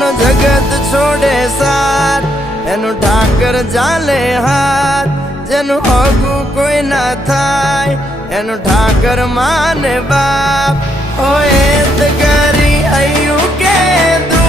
જેનો જગત છોડે સાથ એનું ઠાકર ચાલે હાથ જેનું હોગું કોઈ ના થાય એનું ઠાકર માને બાપ હોય કરી આયું કે